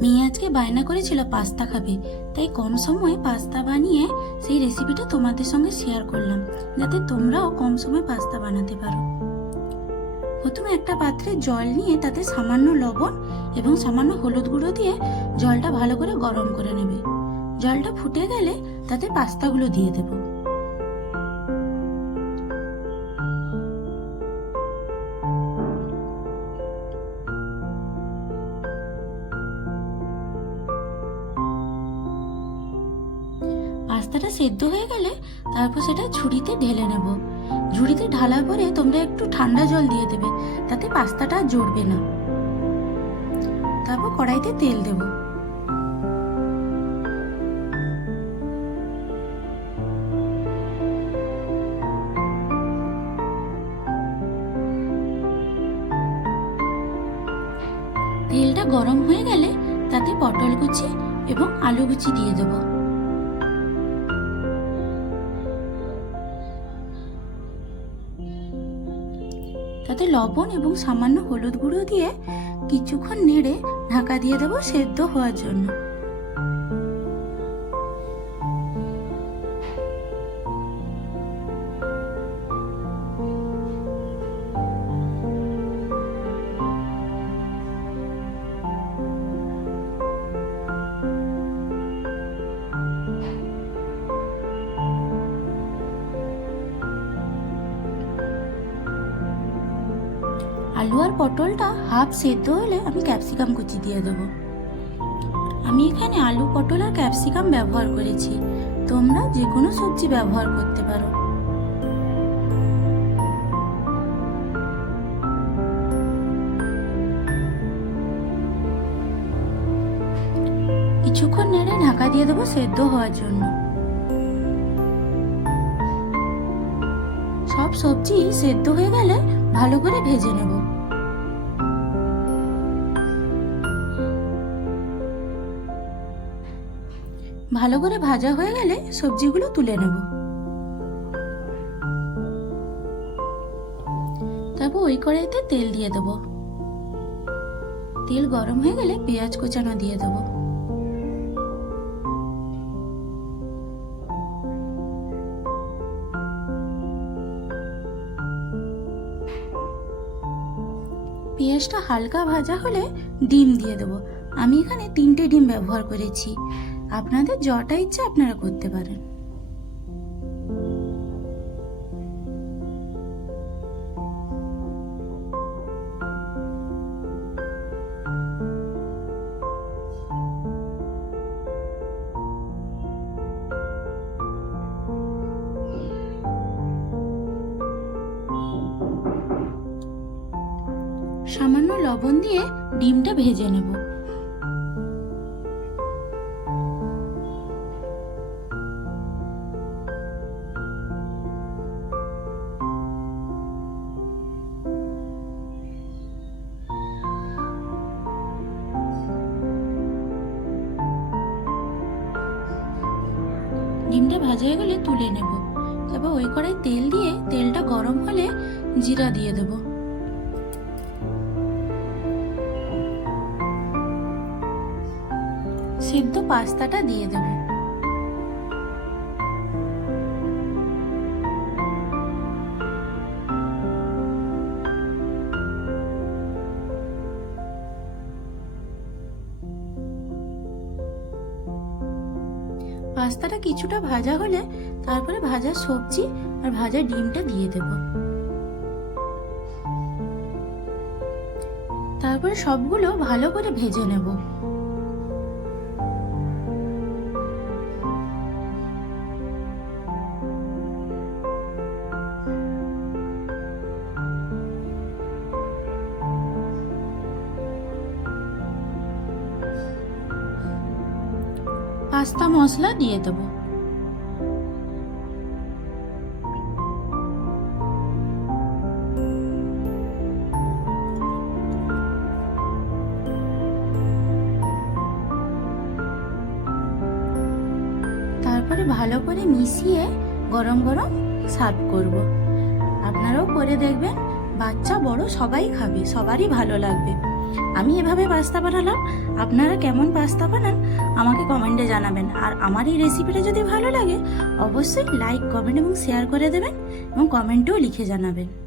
মেয়ে আজকে বায়না করেছিল পাস্তা খাবে, তাই কম সময়ে পাস্তা বানিয়ে সেই রেসিপিটা তোমাদের সঙ্গে শেয়ার করলাম, যাতে তোমরাও কম সময়ে পাস্তা বানাতে পারো। প্রথমে একটা পাত্রে জল নিয়ে তাতে সামান্য লবণ এবং সামান্য হলুদ গুঁড়ো দিয়ে জলটা ভালো করে গরম করে নেবে। জলটা ফুটে গেলে তাতে পাস্তাগুলো দিয়ে দেবো। পাস্তাটা সেদ্ধ হয়ে গেলে তারপর সেটা ঝুড়িতে ঢেলে নেব। ঝুড়িতে ঢালার পরে তোমরা একটু ঠান্ডা জল দিয়ে দেবে, তাতে পাস্তাটা জড়বে না। তারপর কড়াইতে তেল দেব। তেলটা গরম হয়ে গেলে তাতে পটল কুচি এবং আলু কুচি দিয়ে দেবো। তাতে লবণ এবং সামান্য হলুদ গুঁড়ো দিয়ে কিছুক্ষণ নেড়ে ঢাকা দিয়ে দেবো সেদ্ধ হওয়ার জন্য। আলু আর পটলটা হাফ সেদ্ধ হলে আমি ক্যাপসিকাম কুচি দিয়ে দেবো। আমি এখানে আলু, পটল আর ক্যাপসিকাম ব্যবহার করেছি, তোমরা যে কোনো সবজি ব্যবহার করতে পারো। কিছুক্ষণ নেড়ে ঢাকা দিয়ে দেবো সেদ্ধ হওয়ার জন্য। সব সবজি সেদ্ধ হয়ে গেলে ভালো করে ভেজে নেব। ভালো করে ভাজা হয়ে গেলে সবজিগুলো তুলে নেব। তারপর ওই কড়াইতে তেল দিয়ে দেব। তেল গরম হয়ে গেলে পেঁয়াজ কোচানো দিয়ে দেব। পেঁয়াজটা হালকা ভাজা হলে ডিম দিয়ে দেবো। আমি এখানে 3টে ডিম ব্যবহার করেছি, আপনাদের যটা ইচ্ছা আপনারা করতে পারেন। সামান্য লবণ দিয়ে ডিমটা ভেজে নেব। ডিমটা ভাজা হয়ে গেলে তুলে নেব। তারপর ওই কড়াই তেল দিয়ে তেলটা গরম হলে জিরা দিয়ে দেব। সিদ্ধ পাস্তাটা দিয়ে দেব। পাস্তাটা কিছুটা ভাজা হলে তারপরে ভাজা সবজি আর ভাজা ডিমটা দিয়ে দেব। তারপরে সবগুলো ভালো করে ভেজে নেব। পাস্তা মশলা দিয়ে দেব। তারপরে ভালো করে মিশিয়ে গরম গরম সার্ভ করব। আপনারাও করে দেখবেন, বাচ্চা বড় সবাই খাবে, সবারই ভালো লাগবে। আমি এভাবে পাস্তা বানালাম, আপনারা কেমন পাস্তা বানান আমাকে কমেন্টে জানাবেন। আর আমার এই রেসিপিটা যদি ভালো লাগে অবশ্যই লাইক, কমেন্ট এবং শেয়ার করে দেবেন এবং কমেন্টেও লিখে জানাবেন।